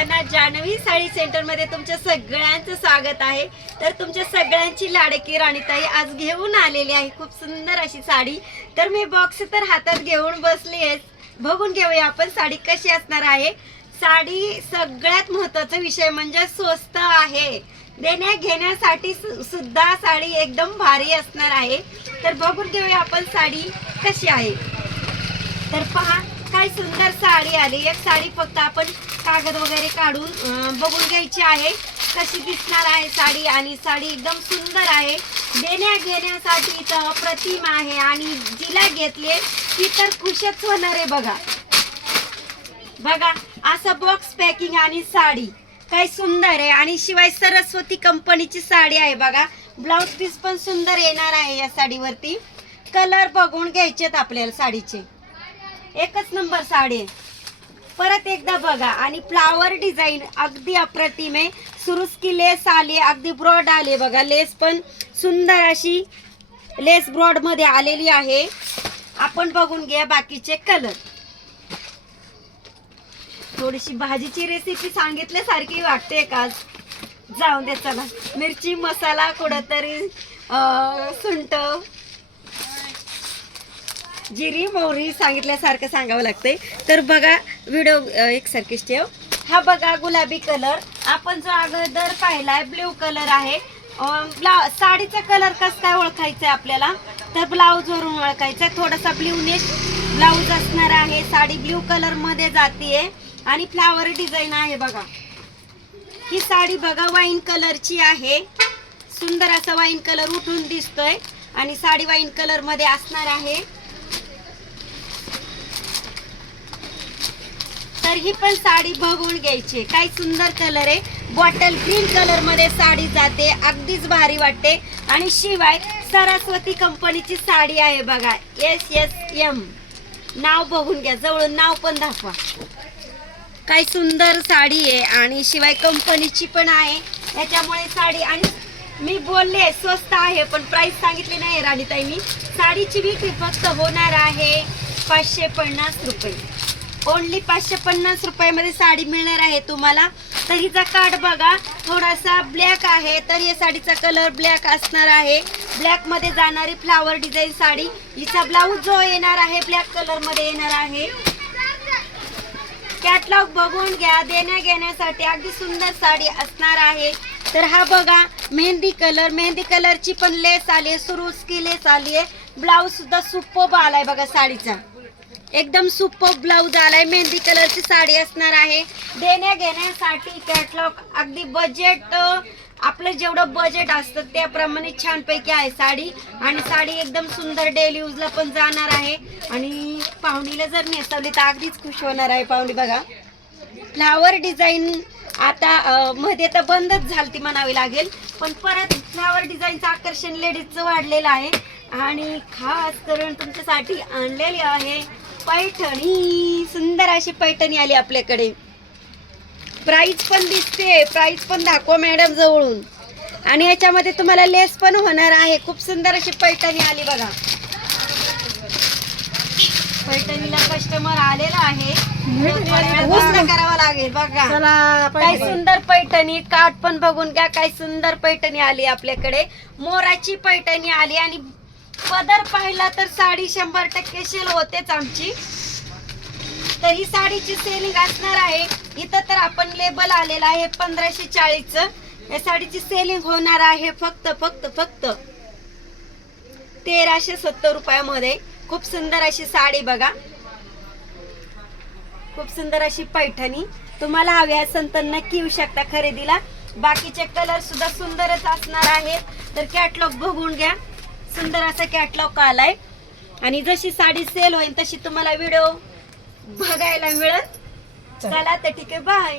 सर्वांना जान्हवी साडी सेंटरमध्ये तुमच्या सगळ्यांचं स्वागत आहे. तर तुमच्या सगळ्यांची लाडकी राणीताई आज घेऊन आलेली आहे. खूप सुंदर अशी साडी. तर मी बॉक्स तर हातात घेऊन बसली आहे. बघून घेऊया आपण साडी कशी असणार आहे. साडी सगळ्यात महत्त्वाचा विषय म्हणजे स्वस्त आहे. देण्या घेण्यासाठी सु- सुद्धा साडी एकदम भारी असणार आहे. तर बघून घेऊया आपण साडी कशी आहे. तर पहा काय सुंदर साडी आली. एक साडी फक्त आपण कागद वगैरे काढून बघून घ्यायची आहे. कशी दिसणार आहे साडी? आणि साडी एकदम सुंदर आहे. देण्या घेण्यासाठी तर अप्रतिम आहे. आणि जिला घेतले ती तर खुशच होणार आहे बघा. बघा असं बॉक्स पॅकिंग आणि साडी. काय सुंदर आहे. आणि शिवाय सरस्वती कंपनीची साडी आहे बघा. ब्लाऊज पीस पण सुंदर येणार आहे या साडीवरती. कलर बघून घ्यायचेत आपल्याला साडीचे. एकच नंबर साडी. परत एकदा बघा. आणि फ्लावर डिझाईन अगदी अप्रतिम आहे. सुरुस्की लेस आली अगदी ब्रॉड आली. बघा लेस पण सुंदर अशी लेस ब्रॉडमध्ये आलेली आहे. आपण बघून घ्या बाकीचे कलर थोडीशी भाजीची रेसिपी सांगितल्यासारखी वाटते का? जाऊन दे चला. मिरची मसाला कुठंतरी सुंट जिरी मोहरी सांगितल्यासारखं सांगावं लागतंय. तर बघा व्हिडिओ एकसारखीच ठेव हा बघा गुलाबी कलर आपण जो अगोदर पाहिलाय ब्ल्यू कलर आहे. ब्ला- साडीचा कलर कसं काय ओळखायचा आहे आपल्याला? तर ब्लाऊज वरून ओळखायचा थोडासा ब्ल्यूनेश ब्लाऊज असणार आहे. साडी ब्ल्यू कलरमध्ये जाते आणि फ्लावर डिझाईन आहे बघा. ही साडी बघा वाईन कलरची आहे. सुंदर असा वाईन कलर उठून दिसतोय. आणि साडी वाईन कलरमध्ये असणार आहे. तर ही पण साडी बघून घ्यायची काय सुंदर कलर आहे. बॉटल ग्रीन कलरमध्ये साडी जाते. अगदीच भारी वाटते. आणि शिवाय सरस्वती कंपनीची साडी आहे बघा. एस एस एम नाव बघून घ्या. जवळून नाव पण दाखवा. काय सुंदर साडी आहे. आणि शिवाय कंपनीची पण आहे. याच्यामुळे साडी आणि मी बोलले स्वस्त आहे पण प्राइस सांगितली नाही राणीताई मी. साडीची विक्री फक्त होणार आहे पाचशे पन्नास रुपये. ओनली पाचशे पन्नास रुपयामध्ये साडी मिळणार आहे तुम्हाला. तर हिचा कार्ड बघा थोडासा ब्लॅक आहे तर या साडीचा कलर ब्लॅक असणार आहे. ब्लॅकमध्ये जाणारी फ्लावर डिझाईन साडी. हिचा ब्लाऊज जो येणार आहे ब्लॅक कलरमध्ये येणार आहे. कॅटलॉग बघून घ्या देण्या घेण्यासाठी अगदी सुंदर साडी असणार आहे. तर हा बघा मेहंदी कलर मेहंदी कलरची पण लेस आली आहे सुरुस्की लेस आली आहे. ब्लाऊज सुद्धा सुप्पब आलाय बघा साडीचा. एकदम सुपर ब्लाऊज आलाय. मेहंदी कलरची साडी असणार आहे. देण्या घेण्यासाठी कॅटलॉग अगदी बजेट आपलं जेवढं बजेट असतं त्याप्रमाणे छानपैकी आहे साडी. आणि साडी एकदम सुंदर डेली यूजला पण जाणार आहे. आणि पाहुणीला जर नेसवली तर अगदीच खुश होणार आहे पाहुणी बघा. फ्लावर डिझाईन आता मध्ये तर बंदच झालती म्हणावी लागेल. पण परत फ्लावर डिझाईनचं आकर्षण लेडीजचं वाढलेलं आहे. आणि खास करून तुमच्यासाठी आणलेली आहे. पैठणी. सुंदर अशी पैठणी आली आपल्याकडे. प्राइस पण दिसते. प्राइस पण दाखवा मॅडम जवळून. आणि याच्यामध्ये तुम्हाला लेस पण होणार आहे. खूप सुंदर अशी पैठणी आली बघा. पैठणीला कस्टमर आलेला आहे. करावा लागेल बघा. काय सुंदर पैठणी. काठ पण बघून घ्या. काय सुंदर पैठणी आली आपल्याकडे. मोराची पैठणी आली आणि पदर पाहिला तर साडी शंभर टक्के सेल होतेच आमची. तर ही साडीची सेलिंग असणार आहे. इथं तर आपण लेबल आलेलं आहे पंधराशे चाळीस या साडीची सेलिंग होणार आहे फक्त फक्त फक्त तेराशे सत्तर रुपयामध्ये. खूप सुंदर अशी साडी बघा. खूप सुंदर अशी पैठणी. तुम्हाला हवी असेल तर नक्की येऊ शकता खरेदीला. बाकीचे कलर सुद्धा सुंदरच असणार आहेत. तर कॅटलॉग बघून घ्या. सुंदर असा कॅटलॉग आलाय. आणि जशी साडी सेल होईल तशी तुम्हाला व्हिडिओ बघायला मिळत चला. तर ठीक आहे बाय